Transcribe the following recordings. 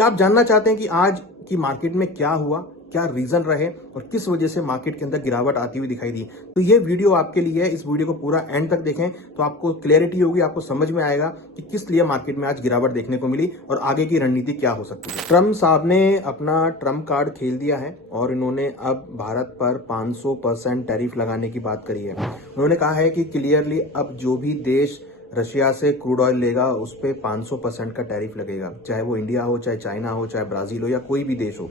क्या आप जानना चाहते हैं कि आज की मार्केट में क्या हुआ, क्या रीजन रहे और किस वजह से मार्केट के अंदर गिरावट आती हुई दिखाई दी? तो ये वीडियो आपके लिए है। इस वीडियो को पूरा एंड तक देखें तो आपको क्लैरिटी होगी, आपको समझ में आएगा कि किस लिए मार्केट में आज गिरावट देखने को मिली और आगे की रणनीति क्या हो सकती है। ट्रम्प साहब ने अपना ट्रम्प कार्ड खेल दिया है और इन्होंने अब भारत पर 500% टैरिफ लगाने की बात करी है। उन्होंने कहा है कि क्लियरली अब जो भी देश रशिया से क्रूड ऑयल लेगा उस पर 500% का टैरिफ लगेगा, चाहे वो इंडिया हो, चाहे चाइना हो, चाहे ब्राजील हो या कोई भी देश हो।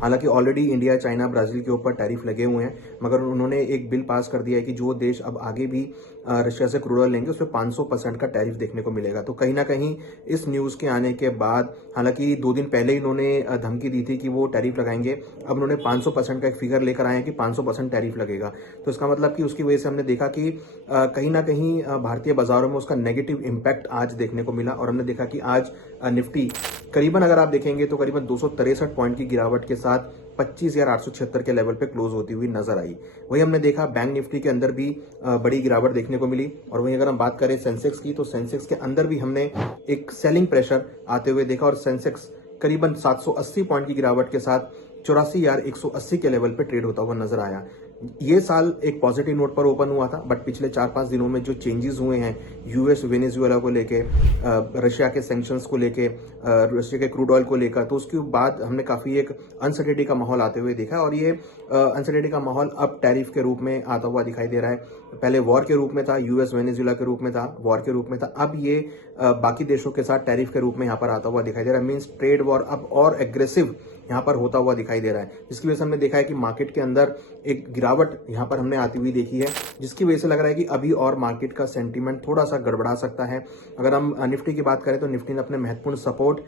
हालांकि ऑलरेडी इंडिया, चाइना, ब्राजील के ऊपर टैरिफ लगे हुए हैं, मगर उन्होंने एक बिल पास कर दिया है कि जो देश अब आगे भी रशिया से क्रूड ऑयल लेंगे उस पर 500% का टैरिफ देखने को मिलेगा। तो कहीं ना कहीं इस न्यूज के आने के बाद, हालांकि 2 दिन पहले इन्होंने धमकी दी थी कि वो टैरिफ लगाएंगे, अब उन्होंने 500% का एक फिगर लेकर आए हैं कि 500% टैरिफ लगेगा। तो इसका मतलब कि उसकी वजह से हमने देखा कि कहीं ना कहीं भारतीय बाजारों में उसका नेगेटिव इंपैक्ट आज देखने को मिला और हमने देखा कि आज निफ्टी करीबन, अगर आप देखेंगे तो करीबन 263 पॉइंट की गिरावट के साथ 25,876 के लेवल पे क्लोज होती हुई नजर आई। वही हमने देखा बैंक निफ्टी के अंदर भी बड़ी गिरावट देखने को मिली। और वहीं अगर हम बात करें सेंसेक्स की, तो सेंसेक्स के अंदर भी हमने एक सेलिंग प्रेशर आते हुए देखा और सेंसेक्स करीबन 780 पॉइंट की गिरावट के साथ 84,180 के लेवल पे ट्रेड होता हुआ नजर आया। ये साल एक पॉजिटिव नोट पर ओपन हुआ था, बट पिछले 4-5 दिनों में जो चेंजेस हुए हैं यूएस वेनेजुएला को लेके, रशिया के सैंक्शंस को लेके, रशिया के क्रूड ऑयल को लेकर, तो उसके बाद हमने काफी एक अनसर्टेनिटी का माहौल आते हुए देखा और ये अनसर्टेनिटी का माहौल अब टैरिफ के रूप में आता हुआ दिखाई दे रहा है। पहले वॉर के रूप में था, यूएस वेनेजुएला के रूप में था, वॉर के रूप में था, अब ये बाकी देशों के साथ टैरिफ के रूप में यहाँ पर आता हुआ दिखाई दे रहा है। मीन्स ट्रेड वॉर अब और एग्रेसिव यहाँ पर होता हुआ दिखाई दे रहा है, जिसकी वजह से हमने देखा है कि मार्केट के अंदर एक गिरावट यहाँ पर हमने आती हुई देखी है, जिसकी वजह से लग रहा है कि अभी और मार्केट का सेंटीमेंट थोड़ा सा गड़बड़ा सकता है। अगर हम निफ्टी की बात करें तो निफ्टी ने अपने महत्वपूर्ण सपोर्ट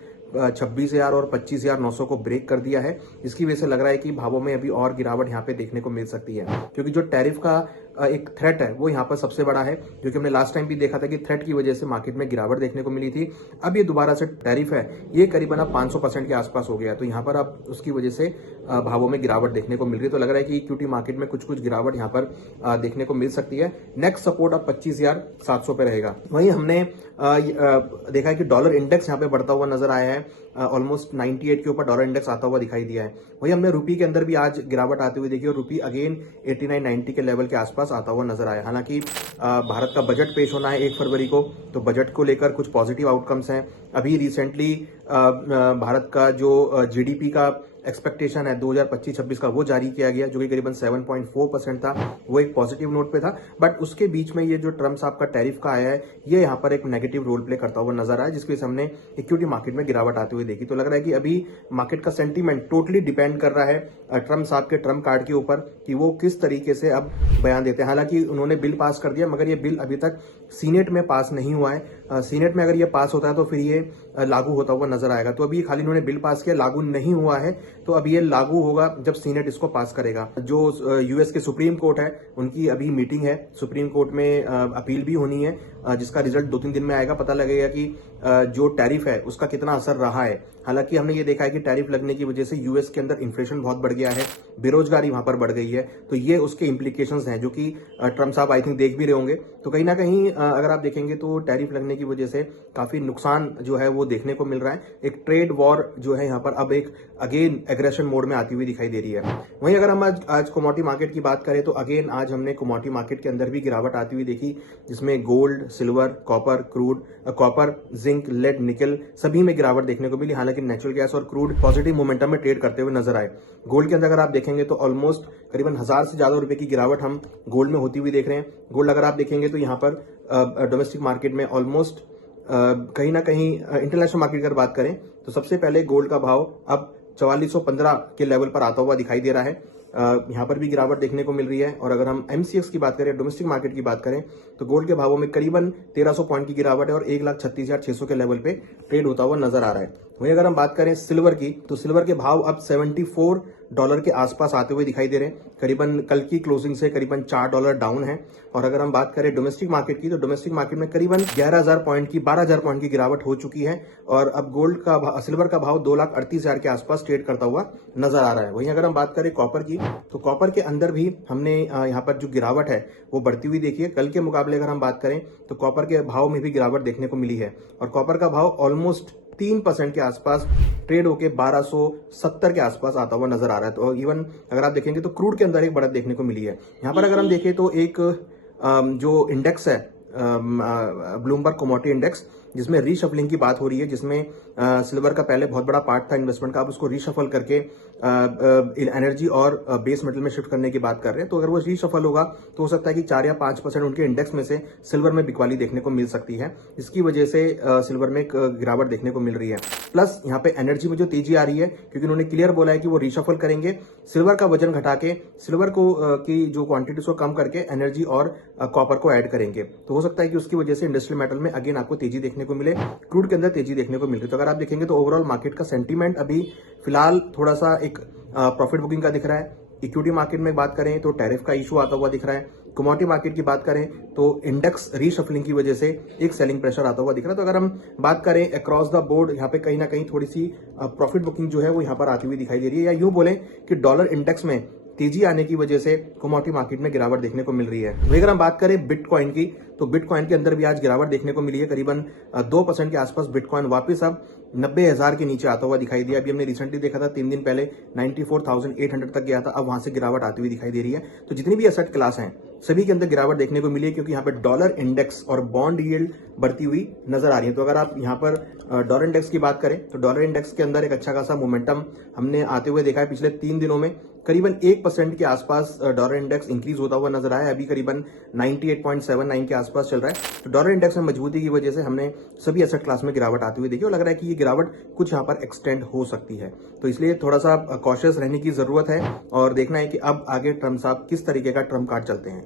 26,000 और 25,900 को ब्रेक कर दिया है, जिसकी वजह से लग रहा है कि भावों में अभी और गिरावट यहाँ पे देखने को मिल सकती है, क्योंकि जो टैरिफ का एक थ्रेट है वो यहाँ पर सबसे बड़ा है, क्योंकि हमने लास्ट टाइम भी देखा था कि थ्रेट की वजह से मार्केट में गिरावट देखने को मिली थी। अब ये दोबारा से टैरिफ है, ये करीबन अब 500% के आसपास हो गया, तो यहाँ पर अब उसकी वजह से भावों में गिरावट देखने को मिल रही है। तो लग रहा है कि इक्विटी मार्केट में कुछ गिरावट यहाँ पर देखने को मिल सकती है। नेक्स्ट सपोर्ट अब 25,700 पे रहेगा। वहीं हमने देखा है कि डॉलर इंडेक्स यहाँ पे बढ़ता हुआ नजर आया है, ऑलमोस्ट 98 के ऊपर डॉलर इंडेक्स आता हुआ दिखाई दिया है। वही हमने रुपी के अंदर भी आज गिरावट आती हुई देखी और रुपी अगेन 89-90 के लेवल के आसपास आता हुआ नजर आया। हालांकि भारत का बजट पेश होना है 1 फरवरी को, तो बजट को लेकर कुछ पॉजिटिव आउटकम्स हैं। अभी रिसेंटली भारत का जो जीडीपी का एक्सपेक्टेशन है 2025-26 का, वो जारी किया गया, जो कि करीबन 7.4% था, वो एक पॉजिटिव नोट पे था। बट उसके बीच में ये जो ट्रम्प साहब का टैरिफ का आया है, ये यहाँ पर एक नेगेटिव रोल प्ले करता हुआ नजर आया, जिसकी वजह से हमने इक्विटी मार्केट में गिरावट आते हुए देखी। तो लग रहा है कि अभी मार्केट का सेंटीमेंट टोटली डिपेंड कर रहा है ट्रम्प साहब के ट्रम्प कार्ड के ऊपर कि वो किस तरीके से अब बयान देते हैं। हालांकि उन्होंने बिल पास कर दिया, मगर ये बिल अभी तक सीनेट में पास नहीं हुआ है। सीनेट में अगर ये पास होता है तो फिर ये लागू होता हुआ नजर आएगा। तो अभी खाली उन्होंने बिल पास किया, लागू नहीं हुआ है, तो अब ये लागू होगा जब सीनेट इसको पास करेगा। जो यूएस के सुप्रीम कोर्ट है, उनकी अभी मीटिंग है, सुप्रीम कोर्ट में अपील भी होनी है, जिसका रिजल्ट 2-3 दिन में आएगा। पता लगेगा कि जो टैरिफ है उसका कितना असर रहा है। हालांकि हमने ये देखा है कि टैरिफ लगने की वजह से यूएस के अंदर इन्फ्लेशन बहुत बढ़ गया है, बेरोजगारी वहां पर बढ़ गई है, तो ये उसके इंप्लीकेशंस हैं जो कि ट्रम्प साहब आई थिंक देख भी रहे होंगे। तो कहीं ना कहीं अगर आप देखेंगे तो टैरिफ लगने की वजह से काफी नुकसान जो है वो देखने को मिल रहा है। एक ट्रेड वॉर जो है यहाँ पर अब एक अगेन एग्रेशन मोड में आती हुई दिखाई दे रही है। वहीं अगर हम आज कमोडिटी मार्केट की बात करें तो अगेन आज हमने कमोडिटी मार्केट के अंदर भी गिरावट आती हुई देखी, जिसमें gold, silver, copper, copper, zinc, lead, nickel सभी में गिरावट देखने को मिली। हालांकि नेचुरल गैस और क्रूड पॉजिटिव मोमेंटम में ट्रेड करते हुए नजर आए। गोल्ड के अंदर अगर आप देखेंगे तो ऑलमोस्ट करीबन 1000 से ज्यादा रुपए की गिरावट हम गोल्ड में होती हुई देख रहे हैं। गोल्ड अगर आप देखेंगे तो यहाँ पर डोमेस्टिक मार्केट में ऑलमोस्ट कहीं ना कहीं इंटरनेशनल मार्केट की अगर बात करें तो सबसे पहले गोल्ड का भाव अब 4415 के लेवल पर आता हुआ दिखाई दे रहा है। यहाँ पर भी गिरावट देखने को मिल रही है। और अगर हम एमसीएक्स की बात करें, डोमेस्टिक मार्केट की बात करें, तो गोल्ड के भावों में करीबन 1300 पॉइंट की गिरावट है और 1,36,600 के लेवल पे ट्रेड होता हुआ नजर आ रहा है। वहीं अगर हम बात करें सिल्वर की, तो सिल्वर के भाव अब $74 के आसपास आते हुए दिखाई दे रहे हैं। करीबन कल की क्लोजिंग से करीबन $4 डाउन है। और अगर हम बात करें डोमेस्टिक मार्केट की, तो डोमेस्टिक मार्केट में करीबन 11,000 पॉइंट की 12,000 पॉइंट की गिरावट हो चुकी है और अब सिल्वर का भाव 2,38,000 के आसपास ट्रेड करता हुआ नजर आ रहा है। वहीं अगर हम बात करें कॉपर की, तो कॉपर के अंदर भी हमने यहाँ पर जो गिरावट है वो बढ़ती हुई देखी है। कल के मुकाबले अगर हम बात करें तो कॉपर के भाव में भी गिरावट देखने को मिली है और कॉपर का भाव ऑलमोस्ट 3% के आसपास ट्रेड होके 1270 के आसपास आता हुआ नजर आ रहा है। तो इवन अगर आप देखेंगे तो क्रूड के अंदर एक बढ़त देखने को मिली है। यहाँ पर अगर हम देखें तो एक जो इंडेक्स है ब्लूमबर्ग कमोडिटी इंडेक्स, जिसमें रीशफलिंग की बात हो रही है, जिसमें सिल्वर का पहले बहुत बड़ा पार्ट था इन्वेस्टमेंट का, अब उसको रीशफल करके एनर्जी और बेस मेटल में शिफ्ट करने की बात कर रहे हैं। तो अगर वो रीशफल होगा तो हो सकता है कि 4 या 5% उनके इंडेक्स में से सिल्वर में बिकवाली देखने को मिल सकती है, जिसकी वजह से सिल्वर में एक गिरावट देखने को मिल रही है। प्लस यहाँ पे एनर्जी में जो तेजी आ रही है, क्योंकि उन्होंने क्लियर बोला है कि वो रीशफल करेंगे, सिल्वर का वजन घटा के सिल्वर को की जो क्वांटिटी उसको कम करके एनर्जी और कॉपर को ऐड करेंगे। तो हो सकता है कि उसकी वजह से इंडस्ट्रियल मेटल में अगेन आपको तेजी देखने को मिले, क्रूड के अंदर तेजी देखने को मिल रही है। तो अगर आप देखेंगे तो ओवरऑल मार्केट का सेंटीमेंट अभी फिलहाल थोड़ा सा एक प्रॉफिट बुकिंग का दिख रहा है। इक्विटी मार्केट में बात करें तो टैरिफ का इशू आता हुआ दिख रहा है। कमोडिटी मार्केट की बात करें तो इंडेक्स रीशफलिंग की वजह से एक सेलिंग प्रेशर आता हुआ दिख रहा है। तो अगर हम बात करें अक्रॉस द बोर्ड, यहाँ पे कहीं ना कहीं थोड़ी सी प्रॉफिट बुकिंग जो है वो यहाँ पर आती हुई दिखाई दे रही है, या यूं बोले कि डॉलर इंडेक्स में तेजी आने की वजह से कमोडिटी मार्केट में गिरावट देखने को मिल रही है। वहीं अगर हम बात करें बिटकॉइन की, तो बिटकॉइन के अंदर भी आज गिरावट देखने को मिली है। करीबन 2% के आसपास बिटकॉइन वापस अब 90,000 के नीचे आता हुआ दिखाई दिया। अभी हमने रिसेंटली देखा था 3 दिन पहले 94,800 तक गया था, अब वहां से गिरावट आती हुई दिखाई दे रही है। तो जितनी भी एसेट क्लास हैं सभी के अंदर गिरावट देखने को मिली है, क्योंकि यहाँ पे डॉलर इंडेक्स और बॉन्ड यील्ड बढ़ती हुई नजर आ रही है। तो अगर आप यहाँ पर डॉलर इंडेक्स की बात करें तो डॉलर इंडेक्स के अंदर एक अच्छा खासा मोमेंटम हमने आते हुए देखा है। पिछले 3 दिनों में करीबन 1% के आसपास डॉलर इंडेक्स इंक्रीज होता हुआ नजर आया है। अभी करीबन 98.79 के आसपास चल रहा है। तो डॉलर इंडेक्स में मजबूती की वजह से हमने सभी एसेट क्लास में गिरावट आती हुई देखी, और लग रहा है कि ये गिरावट कुछ यहाँ पर एक्सटेंड हो सकती है। तो इसलिए थोड़ा सा कॉशियस रहने की जरूरत है और देखना है कि अब आगे ट्रम्प साहब किस तरीके का ट्रम्प कार्ड चलते हैं।